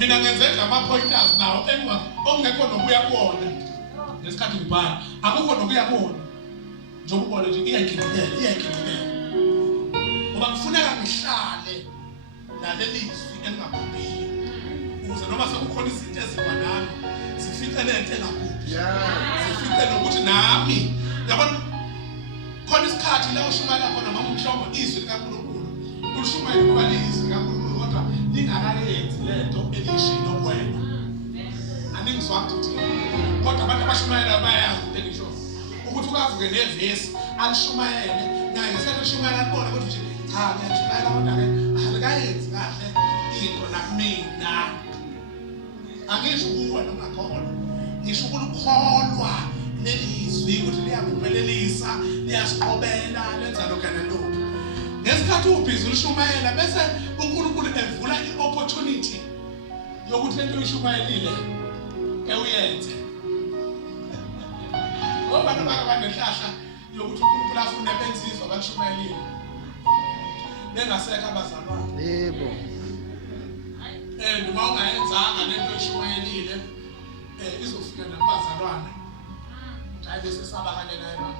mina ngenze ama-pointers nawo okungekho nokuya kuwona ngesikhathi ngibhala akukho nokuya kuwona njengoba ubona nje iyayikhithikela ngoba kufuneka ngihlale naleli zwi elingaphuphile ukuze noma sekukhona izinto eziba nami zifikele into engaphuphile zifikele ukuthi nami yabona khona isikhathi la ushumayela khona mama umhlobo izwi likaNkulunkulu ulishumayela kuba lizwi likaNkulunkulu kodwa lingakayenzi lento elishilo kuwena aningizwanga ukuthi kodwa abantu abashumayela bayazi into engisho ukuthi ukavuke nevesi alishumayele naye selishumayela kubona ukuthi nje cha ngiyashumayela kodwa ke alikayenzi kahle into nakumina angisho kuwe noma ngakholwa ngisho ukukholwa lelizwi ukuthi liyakuphelelisa liyasiqobela lenza lokho nalokho ngesikhathi ubhizi ulishumayela bese uNkulunkulu evula i-opportunity yokuthi lento uyishumayelile uyenze ngoba noma abanehlahla yokuthi uNkulunkulu afune benzizwa abashumayelile bengasekho abazalwane yebo noma ungayenzanga lento oyishumayelile izofika nabazalwane hayi bese saba kanye nayo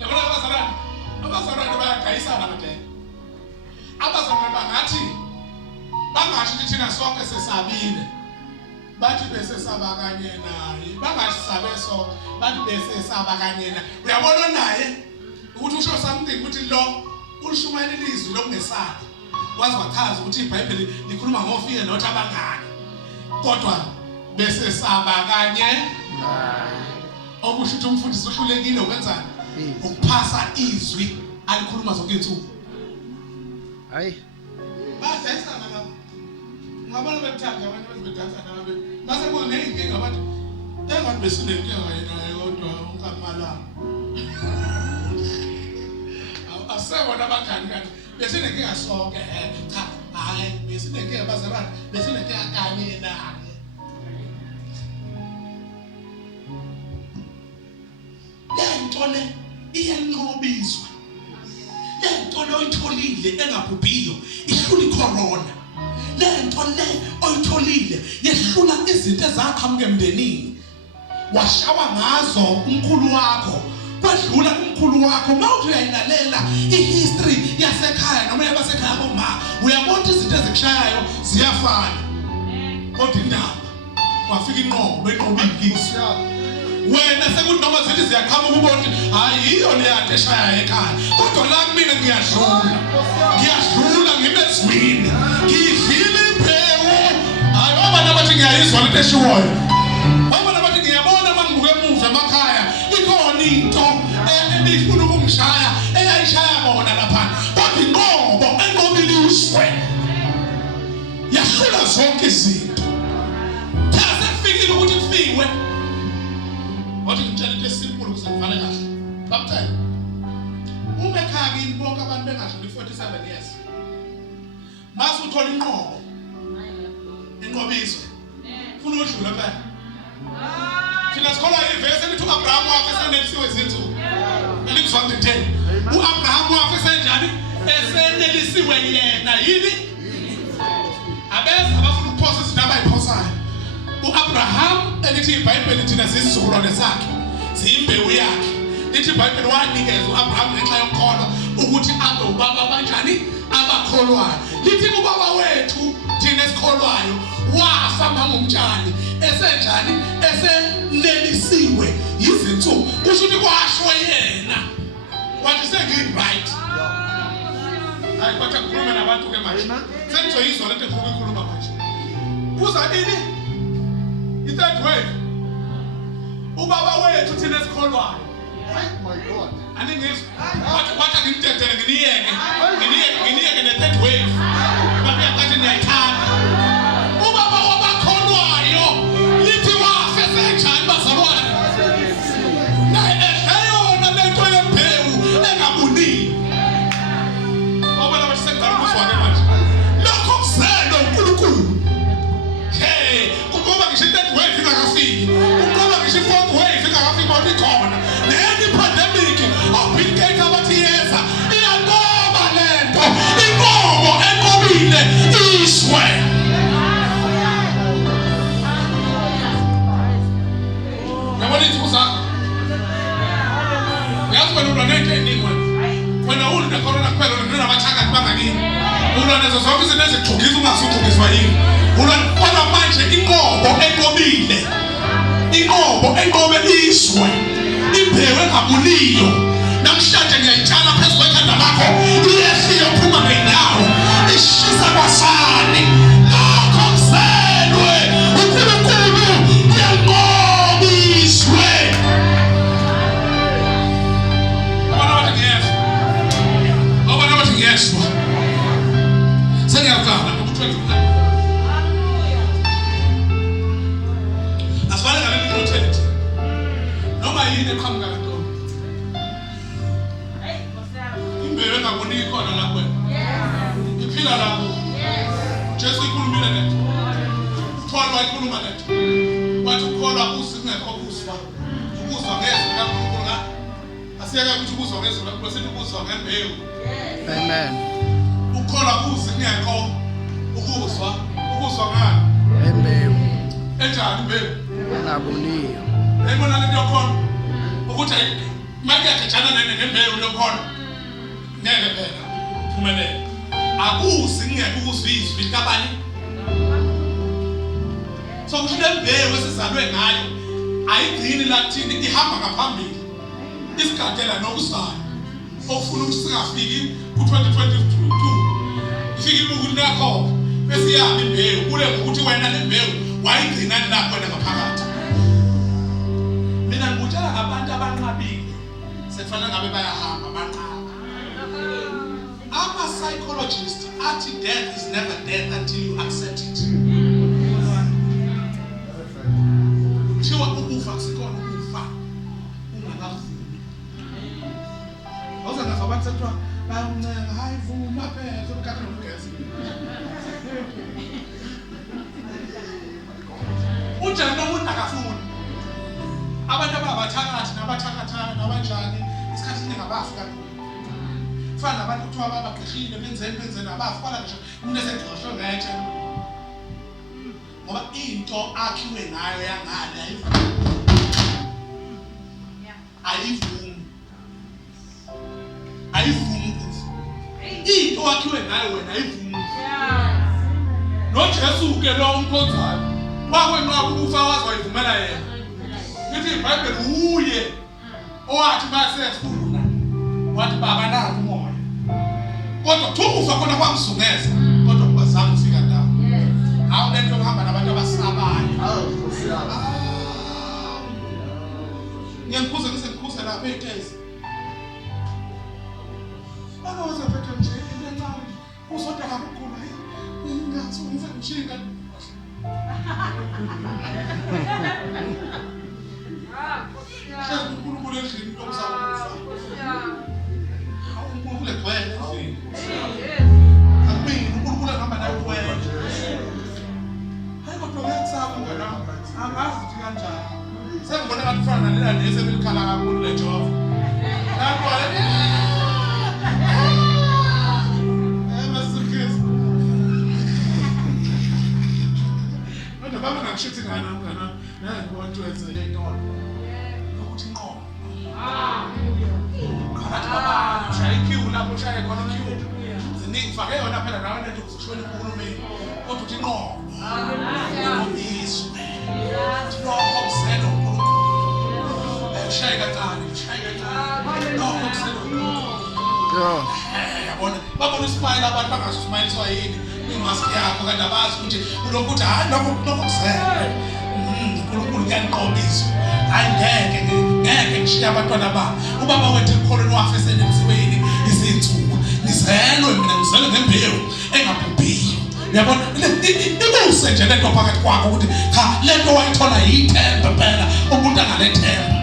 yabona abazalwane bayagayisana manje abazalwane bangathi bangasho ukuthi thina sonke sesabile bathi bese saba kanye naye bangasho sabe sonke bathi bese saba kanye naye uyabona naye ukuthi usho something ukuthi lo ulishumayela ilizwi lokungesabi wazi wachaza ukuthi iBhayibheli likhuluma ngofike nothi abangani kodwa bese saba kanye okusho ukuthi umfundisi uhlulekile ukwenza ukuphasa izwi alikhuluma zonke izinsuku hayi badayisana lapho ngabona bethanda abantu bedansa nabe base kuneyinkinga abantu engathi besinenkinga yena kodwa ungamala asebona abangani kanti besinenkinga sonke cha hayi besinenkinga bazalwane besinenkinga kanye naye lento le iyanqobizwa lento le oyitholile engabhubhiyo ihlula icorona lento le oyitholile yehlula izinto ezaqhamuka emndenini washawa ngazo umkhulu wakho kwadlula umkhulu wakho mawuthi uyayilalela ihistory yasekhaya noma yabasekhaya bomama uyabona izinto ezikushayayo ziyafana kodwa indaba wafika inqobo enqobile wena sekuthi noma zithi ziyaqhamuka ubona hayi iyo leyanto eshaya ekhaya kodwa la kumina ngiyadlula ngibe ezwini ngidlile impewu hayi abantu abathi ngiyayizwa lento eshiwoyo abantu abathi ngiyabona mangibuke emuva emakhaya ikhona into ebifuna ukungishaya eyayishaya bona lapha kodwa inqobo enqobile uswe yahlula zonke izinto phela sekufikile ukuthi kufiwe wathi ngitshela into esimple ukuze ngivale kahle bamthela uma ekhaya kini bonke abantu bengadluli 47 years mase uthola inqobiso ufuna udlula phela thina sikholwa ivesi elithi uAbraham wafa esenelisiwe izinsuku elikuzwa ngitheni uAbraham wafa esenjani esenelisiwe yena yini abeza abafuna ukuphosa izindaba ayiphosayo uAbraham elithi iBhayibheli thina sizizukulwane zakhe zimbewu yakhe lithi iBhayibheli wanikeza uAbraham ngenxa yonkolo ukuthi abe ubaba abanjani abakholwayo lithi ubaba wethu thina esikholwayo wafa mangumtshani esenjani esenelisiwe izinsuku kusho ukuthi kwasho yena wathi sengi-right hayi kodwa kukhuluma nabantu ke manje senizoyizwa lento ekhuluma manje uza nini i-third wave ubaba wethu thina esikholwayo my God aningizwa wathi ngimtetele nginiyeke ne-third wave babe yacathi niyayithanda ubaba wabakholwayo lithi wafe senjani bazalwane naye ehleyona lento yembewu engabunile obona bathi sengicala ukuzwane manje lokho kuzelwe uNkulunkulu ukuba ngisho i-third wave ingakafiki ukuba ngisho i-fourth wave ingakafiki bathi khona nenye i-pandemic oBill Gates abathi yeza iyanqoba lento inqobo enqobile nazo zonke izinto ezigxugisa ungasugxugiswa yini. Kodwa manje inqobo enqobile, inqobo enqobe izwe ibhewe ngabuliyo. Namhlanje ngiyayitshala phezu kwekhanda lakho, iyehlile uphuma ngeenyawo, ishisa kwasani. Lokho kuzelwe uNkulunkulu uyanqoba izwe. Abantu bathi ngiyezwa. Sengiyavala ngokuthwenza. Asifane ngale neutrality. Noma yini eqhamuka kanto. Imbele ngakuboniki khona la kwena. Iphila lapho. Jesu ikhulumile nethu. Paul wayikhuluma nethu. Wathi ukholwa usingekho kuswa. Ukuzwa ngezwi kaNkulunkulu nga. Asiyeke ukuthi ukuzwa ngezwi kaNkulunkulu sithi ukuzwa ngembewu. Amen. Ukholwa usingekho ukuzwa. Ukuzwa ngani? Embewu. Enjani imbewu? Engaboniyo. Ayibona lento yokhona ukuthi manje yakhatshana nembewu yokhona ngeke phela uphumelele. Akusi ngeke ukuzizwa likabani. So kusho imbewu esizalwe ngayo ayigcini lathini, ihamba ngaphambili isigadela nokuzayo ofuna ukuthi singafiki ku-2022 ifike ibuku lakho bese yami imbewu kule ngokuthi wena le mbewu wayigcina lapho wena ngaphakathi. Mina ngikutshela abantu abanqabile sekufanele ngabe bayahamba banqaba. Ama-psychologist athi death is never death until you accept it. Kuthiwa ukufa kusekhona ukufa ungakavumi. Awuzangafa abantu sekuthiwa bayamncenga, hayi vuma phela sokukhatha nokugeza. Unjani nomuntu akafuni. Abantu abathakathi nabathakathayo nabanjani isikhathi esiningi abafi kakhulu. Fana nabantu kuthiwa babagqishile benzeni abafi kwala ngisho umuntu esegxoshwe ngetshe. Ngoba into akhiwe ngayo yangale ayivumi. Into akhiwe ngayo wena ayivumi. NoJesu ke lo umkhonzayo wakwenqaba ukufa wazi wayivumela yena. Lithi iBhayibheli uye owathi basefuna wathi baba naku umoya. Kodwa ukufa khona kwamzungeza kodwa kubazange ufika ndawo. Hawu lento yokuhamba nabantu abasabayo. Ngiyakhuza ngikhuza lapha eTesi. Bakawaza phethe nje into encane uzoda kakhulu hayi. Ngathi ungise ngijinga. uNkulunkulu endlini yokuzakufa. uNkulunkulu egcwele endlini. Akubini uNkulunkulu ehamba nawe kuwena. Hayi kodwa uyakusaba ngena. Angazi ukuthi kanjani. Sengibona abantu fana nalela nese belikhala kakhulu leJehova. Lapho baba ngakushithi ngana ngibona wenze into ukuthi inqobo phakathi kwabantu ushaya iqueue lapho ushaya khona iqueue ziningi fake yona phela nawe lento kuzoshona uhulumeni kodwa uthi inqobo izwe lokho kuselo uNkulunkulu ushaya kancane lokho kuselo yabona babona ismile abantu bangasismayiliswa yini imask yakho kanti abazi ukuthi ulokuthi hayi lokho kusele uNkulunkulu uyanqoba izwe. Hayi ngeke ngishiya abantwana bami ubaba wethu ekholweni wafa esenelisiwe yini izinsuku. Nizelwe mina ngizelwe ngembewu engabhubhiyo. Uyabona ibuse nje lento phakathi kwakho ukuthi cha lento wayithola yithemba phela umuntu angalethemba.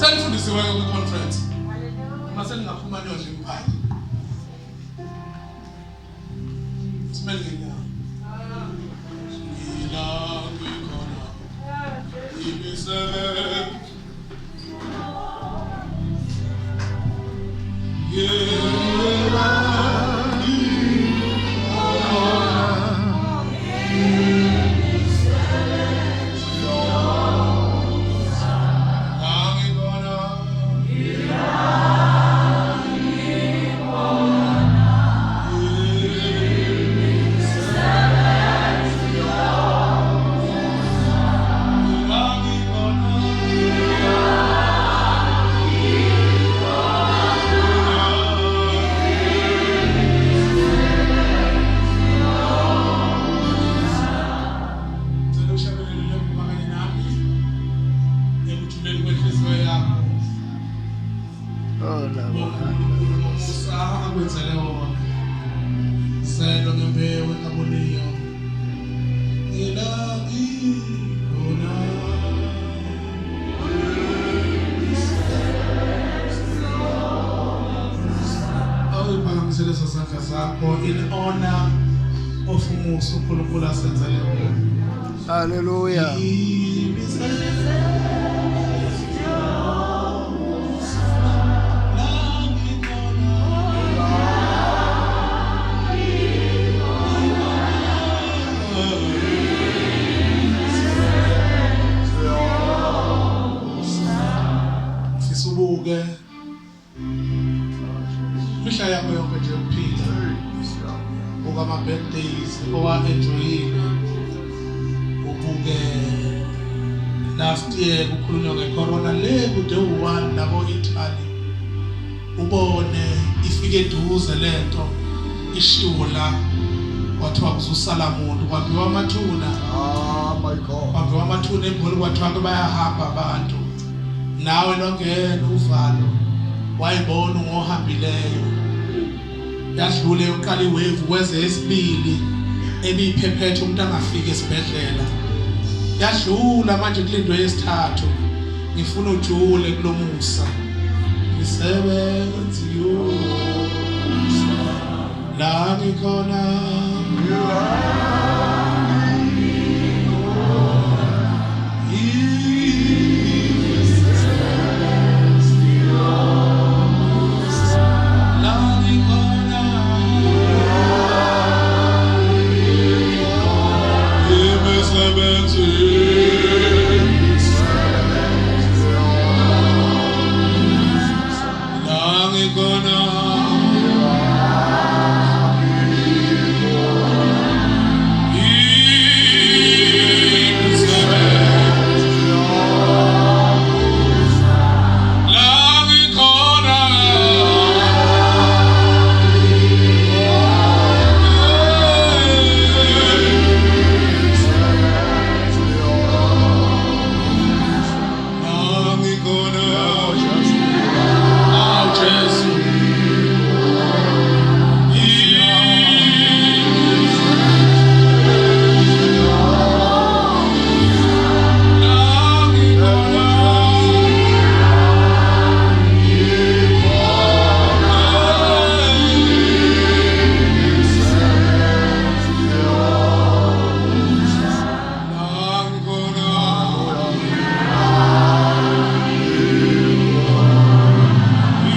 Senifundisiwe kwi-conference mase ningaphuma niyodla imphahla. Smell ngenyawo. akwenzele wona. Zelo ngembewu engaboniyo. Ila ikhona. Awuphakamisele sasandla zakho in honor of umusa uNkulunkulu asenzele wona. Hallelujah. Sisubuke mihla yakho yonke nje uphila ukama birthdays owa-enjoyile ubuke last year kukhulunywa ngecorona le kude u-1 labo Italy ubone ifike eduze lento ishiwo la kwathiwa kuzusala muntu kwabiwa amathuna my God. kwabiwa amathuna eGoli kwathiwa ke bayahamba abantu nawe longena uvalo wayibona ngohambileyo yadlule yokuqala iwave kweze yesibili ebiyiphephethe umuntu angafika esibhedlela yadlula manje kulindwe yesithathu ngifuna ujule kulomusa ngisebenziyo la ngikhona gonna